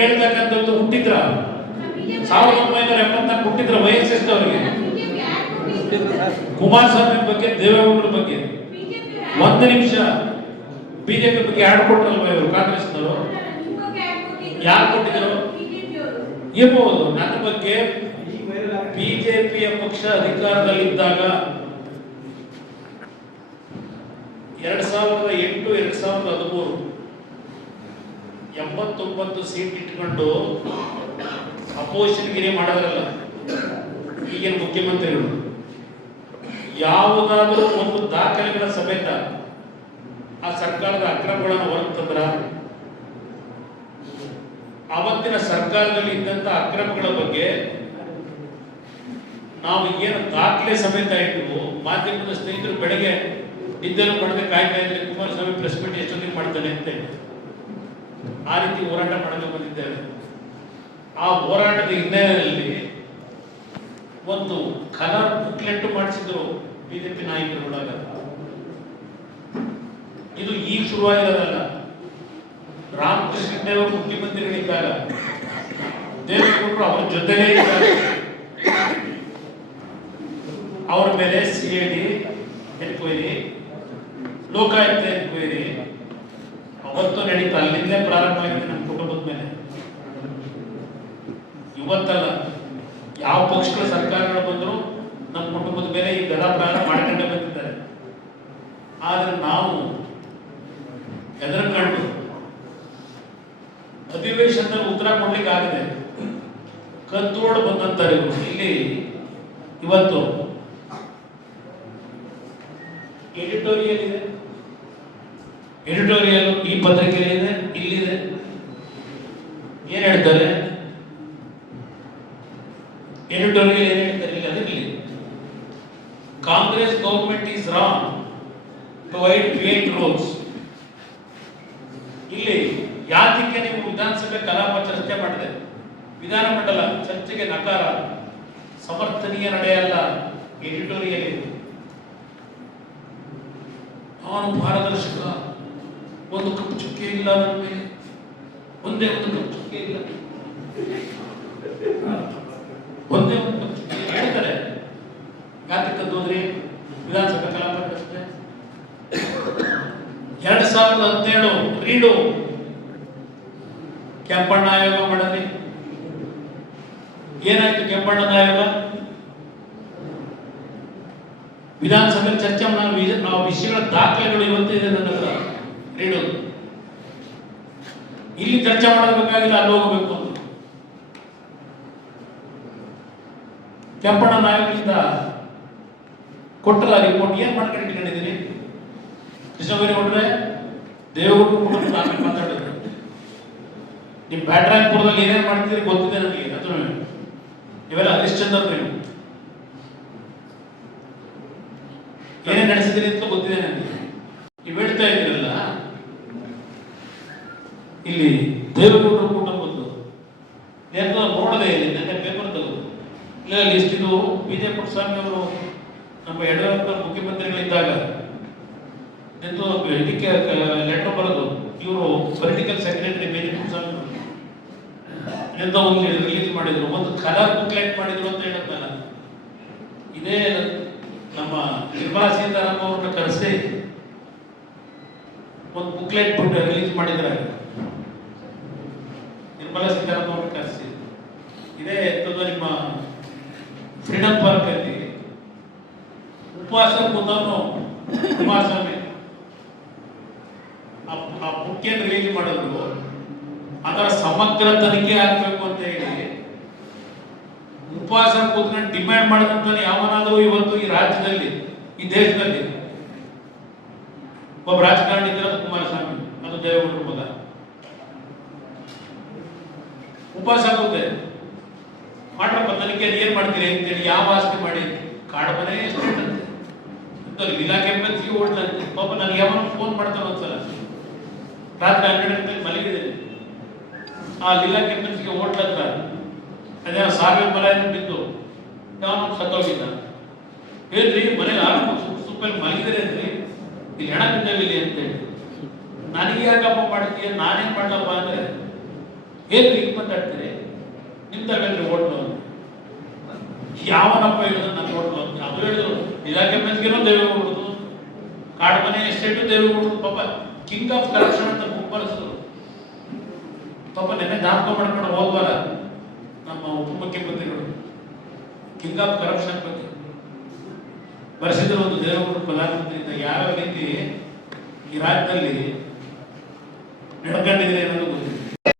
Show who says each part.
Speaker 1: ಹೇಳ್ತಕ್ಕಂಥದ್ದು ಹುಟ್ಟಿದ್ರ? ಸಾವಿರದ ಒಂಬೈನೂರ ಎಪ್ಪತ್ನಾಲ್ಕು ಹುಟ್ಟಿದ್ರ ವಯಸ್ಸೆಷ್ಟು ಅವರಿಗೆ? ಕುಮಾರಸ್ವಾಮಿ ಬಗ್ಗೆ, ದೇವೇಗೌಡರ ಬಗ್ಗೆ? ಒಂದು ನಿಮಿಷ. ಬಿಜೆಪಿ ಬಗ್ಗೆ ಆಡ್ ಕೊಟ್ಟಲ್ವ ಇವರು, ಕಾಂಗ್ರೆಸ್ನವರು? ಯಾರು ಕೊಟ್ಟಿದ್ರು? ಇರ್ಬೋದು. ನನ್ನ ಬಗ್ಗೆ ಬಿಜೆಪಿಯ ಪಕ್ಷ ಅಧಿಕಾರದಲ್ಲಿದ್ದಾಗ ಎರಡ್ ಸಾವಿರದ ಎಂಟು, ಎರಡ್ ಸಾವಿರದ ಹದಿಮೂರು ಎಂಬತ್ತೊಂಬತ್ತು ಸೀಟ್ ಇಟ್ಕೊಂಡು ಅಪೋಸಿಷನ್ ಗಿರಿ ಮಾಡಿದ್ರಲ್ಲ, ಈಗಿನ ಮುಖ್ಯಮಂತ್ರಿಗಳು, ಯಾವುದಾದರೂ ಒಂದು ದಾಖಲೆಗಳ ಸಮೇತ ಆ ಸರ್ಕಾರದ ಅಕ್ರಮಗಳನ್ನು ಹೊರತಂದ್ರ, ಅವತ್ತಿನ ಸರ್ಕಾರದಲ್ಲಿ ಇದ್ದಂತ ಅಕ್ರಮಗಳ ಬಗ್ಗೆ ನಾವು ಏನು ದಾಖಲೆ ಸಮೇತ ಇಟ್ಟು ಮಾಧ್ಯಮದ ಸ್ನೇಹಿತರು ಬೆಳಗ್ಗೆ ನಿದ್ದೆಲ್ಲ ಮಾಡದೆ ಕಾಯ್ತಾ ಇದ್ರೆ, ಕುಮಾರಸ್ವಾಮಿ ಪ್ರೆಸ್ ಮೀಟ್ ಎಷ್ಟೊತ್ತಿಗೆ ಮಾಡ್ತಾನೆ ಅಂತ ಆ ರೀತಿ ಹೋರಾಟ ಮಾಡಲು ಬಂದಿದ್ದೇವೆ ಆ ಹೋರಾಟದ ಹಿನ್ನೆಲೆಯಲ್ಲಿ ಒಂದು ಕಲರ್ ಬುಕ್ಲೆಟ್ ಮಾಡಿಸಿದ್ರು ಬಿಜೆಪಿ ನಾಯಕರುಗಳಾಗ ಇದು ಈಗ ಶುರುವಾಗಿರೋದಲ್ಲ. ರಾಮಕೃಷ್ಣ ಅವರು ಮುಖ್ಯಮಂತ್ರಿಗಳಿದ್ದಾಗ ದೇವೇಗೌಡರು ಅವರ ಜೊತೆಲೇ ಇದ್ದಾರೆ ಅವರ ಮೇಲೆ C I D enquiry, Lokayukta enquiry ಅವತ್ತು ನಡೀತು. ಅಲ್ಲಿಂದಲೇ ಪ್ರಾರಂಭ ಆಗಿದೆ ನಮ್ಮ ಕುಟುಂಬದ ಮೇಲೆ. ಇವತ್ತಲ್ಲ ಯಾವ ಪಕ್ಷಗಳ ಸರ್ಕಾರಗಳು ಬಂದರೂ ನಮ್ಮ ಕುಟುಂಬದ ಮೇಲೆ ಈ ಗದಾ ಪ್ರಾರಂಭ ಮಾಡ್ಕೊಂಡೇ ಬಂದಿದ್ದಾರೆ. ಆದ್ರೆ ನಾವು ಹೆದರ್ಕೊಂಡು ಅಧಿವೇಶನದಲ್ಲಿ ಉತ್ತರ ಕೊಡ್ಲಿಕ್ಕೆ ಆಗಿದೆ ಕತ್ತೋಡು ಬಂದಂತಾರೆ ಇಲ್ಲಿ ಇವತ್ತು ಎಡಿಟೋರಿಯಲ್ ಇದೆ. ಎಡಿಟೋರಿಯಲ್ ಈ ಪತ್ರಿಕೆಯಲ್ಲಿ ಇದೆ ಇಲ್ಲಿದೆ. ಏನ್ ಹೇಳ್ತಾರೆ? ಎಡಿಟೋರಿಯಲ್ ಏನ್ ಹೇಳ್ತಾರೆ ಇಲ್ಲಿ? ಅದಿರಲಿ Congress government is wrong to wait create rules ಇಲ್ಲಿ ಯಾತಕ್ಕೆ ನೀವು ವಿಧಾನಸಭೆ ಕಲಾಪ ಚರ್ಚೆ ಮಾಡಿದೆ? ವಿಧಾನಮಂಡಲ ಚರ್ಚೆಗೆ ನಕಾರ, ಸಮರ್ಥನೀಯ ನಡೆಯಲ್ಲ ಎಡಿಟೋರಿಯಲ್ ನಾನು ಪಾರದರ್ಶಕ. ಒಂದು ಕಪ್ಪು ಚುಕ್ಕೆ ಇಲ್ಲ ಮೇಲೆ ಒಂದೇ ಒಂದು ಕಪ್ಪು ಚುಕ್ಕೆ ಇಲ್ಲ. ಒಂದೇ ಒಂದು ಕಪ್ಪು ಚುಕ್ಕೆ ಹೇಳ್ತಾರೆ. ಯಾತಕ್ಕದ್ದು ಹೋದ್ರಿ ವಿಧಾನಸಭೆ ಕಲಾಪ ನಡೆಸಿದೆ ಎರಡ್ ಸಾವಿರದ ಹದಿನೇಳು ರೀಡು ಕೆಂಪಣ್ಣ ಆಯೋಗ ಮಾಡಲಿ. ಏನಾಯ್ತು ಕೆಂಪಣ್ಣನ ಆಯೋಗ? ವಿಧಾನಸಭೆ ಚರ್ಚೆ ನಾವು ನಾವು ವಿಷಯಗಳ ದಾಖಲೆಗಳು ಇವತ್ತು ಇದೆ ನನ್ನ ಹತ್ರ ರೀಡು ಇಲ್ಲಿ ಚರ್ಚೆ ಮಾಡಬೇಕಾಗಿಲ್ಲ ಅಲ್ಲಿ ಹೋಗಬೇಕು ಅಂತ. ಕೆಂಪಣ್ಣ ನಾಯಕರಿಂದ ಕೊಟ್ಟಲ್ಲ ರಿಪೋರ್ಟ್ ಏನ್ ಮಾಡ್ಕೊಂಡು ಇಟ್ಕೊಂಡಿದ್ದೀನಿ? ಕೃಷ್ಣಬೈರೇಗೌಡ್ರೆ ದೇವರು ಕೂಡ ಮಾತಾಡಿದ್ರು ನಿಮ್ ಬ್ಯಾಟ್ರಾಯ್ಪುರದಲ್ಲಿ ಏನೇನು ಮಾಡ್ತೀರಿ ಗೊತ್ತಿದೆ ನನಗೆ, ಅದನ್ನು ಇವೆಲ್ಲ ಹರಿಶ್ಚಂದ್ರ ನೀವು ಏನೇನು ನಡೆಸಿದ್ರಿ ಅಂತ ಗೊತ್ತಿದೆ ನನಗೆ. ಇಲ್ಲಿ ಕೂಟ ಬಂದು ನೇತ್ರ ನೋಡದೆ ಇಲ್ಲಿ ನನ್ನ ಪೇಪರ್ ತೆಗೆದು. ಇಲ್ಲ ಲಿಸ್ಟ್ ಇದು ವಿಜಯ ಪುಟ್ಟಸ್ವಾಮಿ ಅವರು ನಮ್ಮ ಯಡಿಯೂರಪ್ಪ ಮುಖ್ಯಮಂತ್ರಿಗಳಿದ್ದಾಗ ಎಂದು ಇದಕ್ಕೆ ಲೆಟರ್ ಬರೆದು, ಇವರು ಪೊಲಿಟಿಕಲ್ ಸೆಕ್ರೆಟರಿ ಬೇರೆ ಪುಟ್ಟಸ್ವಾಮಿ. ಎಂತ ಒಂದು ರಿಲೀಸ್ ಮಾಡಿದ್ರು, ಒಂದು ಕಲರ್ ಬುಕ್ಲೆಟ್ ಮಾಡಿದ್ರು ಅಂತ ಹೇಳುತ್ತಲ್ಲ ಇದೇ ನಮ್ಮ ನಿರ್ಮಲಾ ಸೀತಾರಾಮನ್ ಅವ್ರನ್ನ ಕರೆಸಿ ಒಂದು ಬುಕ್ಲೆಟ್ ರಿಲೀಸ್ ಮಾಡಿದ್ರೆ ನಿರ್ಮಲಾ ಸೀತಾರಾಮನ್ ಅವ್ರನ್ನ ಕರೆಸಿ ಇದೇ ಎತ್ತದ ನಿಮ್ಮ ಫ್ರೀಡಮ್ ಪಾರ್ಕ್ ಅಲ್ಲಿ. ಉಪವಾಸ ಕೂತವನು ಕುಮಾರಸ್ವಾಮಿ. ಆ- ಬುಕ್ ಏನು ರಿಲೀಸ್ ಮಾಡಿದ್ರು ಅದರ ಸಮಗ್ರ ತನಿಖೆ ಆಗ್ಬೇಕು ಅಂತ ಹೇಳಿ ಉಪವಾಸ ಕೂತ್ಕೊಂಡು ಡಿಮ್ಯಾಂಡ್ ಮಾಡಿದಂತಾನೆ ಯಾವನಾದರೂ ಇವತ್ತು ಈ ರಾಜ್ಯದಲ್ಲಿ, ಈ ದೇಶದಲ್ಲಿ. ಒಬ್ಬ ರಾಜಕಾರಣಿ ಅದು ಕುಮಾರಸ್ವಾಮಿ, ಅದು ದೇವೇಗೌಡರ ಮಗ. ಉಪವಾಸ ಆಗುತ್ತೆ ಮಾಡ್ರಪ್ಪ ತನಿಖೆ ಏನು ಮಾಡ್ತೀರಿ ಅಂತೇಳಿ ಯಾವ ಆಸ್ತಿ ಮಾಡಿ ಕಾಡ್ಮನೆ ಸ್ಟೇಟ್ ಅಂತೆ ಇಲಾಖೆ ಮೆಚ್ಚಿಗೆ ಓಡ್ತಾರೆ ಪಾಪ ನನಗೆ ಯಾವಾಗ ಫೋನ್ ಮಾಡ್ತಾನೆ ಒಂದ್ಸಲ ರಾತ್ರಿ ಹನ್ನೆರಡು ಗಂಟೆಗೆ ಮಲಗಿದ್ದೇನೆ. ಆ ಲೀಲಾ ಕೆಂಪನ್ಸ್ಗೆ ಹತ್ರ ಅದೇ ಸಾವಿರ ಮಲ ಬಿದ್ದು ಯಾವ ಸತ್ತೋಗಿದ್ದ ಹೇಳ್ರಿ ಮನೆಗೆ ಆರು ಸುಪ್ಪಲ್ಲಿ ಮಲಗಿದ್ರೆ ಅಂದ್ರಿ ಇಲ್ಲಿ ಹೆಣ ಬಿದ್ದಲ್ಲಿ ಅಂತ ಹೇಳಿ ನನಗೆ ಯಾಕಪ್ಪ ಮಾಡ್ತೀಯ ನಾನೇನ್ ಮಾಡ್ಲಪ್ಪ ಅಂದ್ರೆ ಏನು ಈಗ ಮಾತಾಡ್ತೀರಿ? ನಿಮ್ ತಗೊಂಡ್ರಿ ಓಟ್ಲು ಅಂತ. ಯಾವನಪ್ಪ ಹೇಳಿದ್ರು ನನ್ನ ಅಂತ. ಅದು ಹೇಳಿದ್ರು, ಇಲಾಖೆ ಮಂದಿಗೆನೂ ದೇವೇಗೌಡರು ಕಾಡ್ಮನೆ ಎಸ್ಟೇಟು ದೇವೇಗೌಡರು ಪಾಪ ಕಿಂಗ್ ಆಫ್ ಕರಪ್ಷನ್ ಅಂತ ಮುಂಬರಿಸಿದ್ರು ಪಾಪ ನೆನ್ನೆ ಜ್ಞಾಪಕ ಮಾಡ್ಕೊಂಡು ಹೋದ್ವಾರ ನಮ್ಮ ಉಪಮುಖ್ಯಮಂತ್ರಿಗಳು ಕಿಂಗ್ ಆಫ್ ಕರಪ್ಷನ್ ಬಗ್ಗೆ ಬರೆಸಿದ್ರು ಒಂದು ದೇವೇಗೌಡರು ಪ್ರಧಾನಮಂತ್ರಿಯಿಂದ ಯಾವ ರೀತಿ ಈ ರಾಜ್ಯದಲ್ಲಿ ನಡ್ಕೊಂಡಿದ್ರೆ ಅನ್ನೋದು